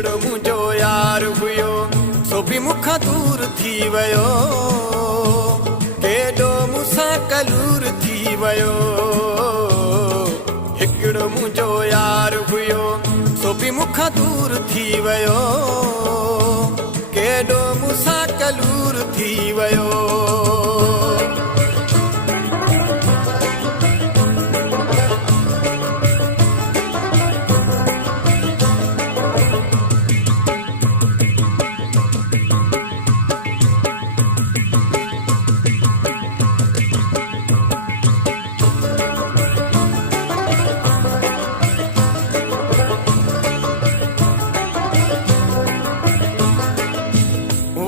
हिकिड़ो मुंहिंजो यार हुयो सो बि मूंखां दूर थी वियो केॾो मूंसां कलूर थी वियो हिकिड़ो मुंहिंजो यार हुयो सो बि मूंखां दूर थी वियो केॾो मूंसां कलूर थी वियो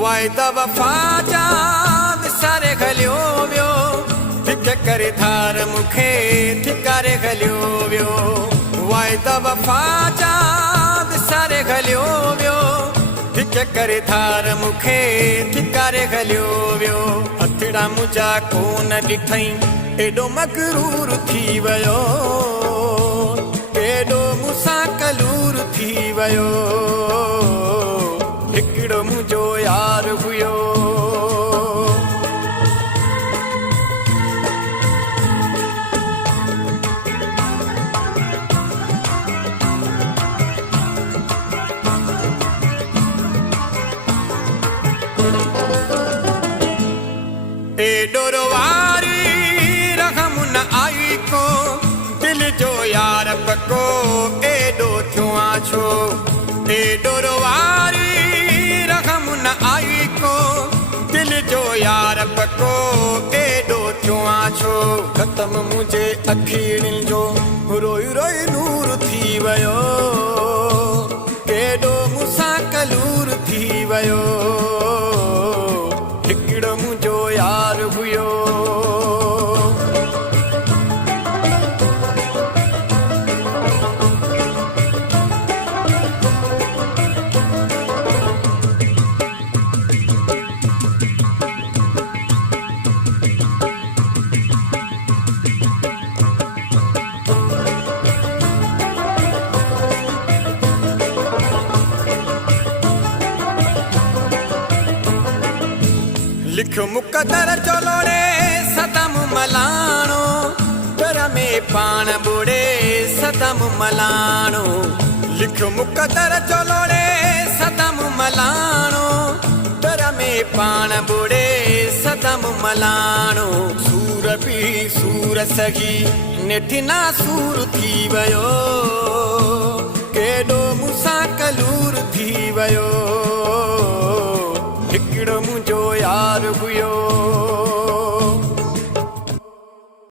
वाइदा वफा जा विसारे हलियो वियो धिक करे धार मूंखे ठिकारे हलियो वियो वाइदा वफा जा विसारे हलियो वियो धिक करे धार मूंखे ठिकारे हलियो वियो हथड़ा मुंहिंजा कोन ॾिठई एॾो मगरूर थी वियो एॾो मूंसां कलूर थी वियो हिकिड़ो मुंहिंजो यार हुयो एॾो वारी रहम न आई को दिल जो यार पको एॾो थियो आ छो एॾो वारी न आई को दिल जो यार पको एॾो थियो आ छो ख़त्म मुंहिंजे अखियुनि जो रोई रोई नूर थी वियो केॾो मूंसां कलूर थी वियो हिकिड़ो मुंहिंजो यार हुयो लिखो मुक़दर चलो रे सदम मलाणो घर में पाण बुड़े सदम मलाणो लिखो मुक़दर चलो रे सदम मलाणो घर में पाण बुड़े सदम मलाणो सूर बि सूर सही नेठिना सूर थी वियो केॾो मूंसां कलूर थी वियो हिकिड़ो मुंहिंजो यार हुयो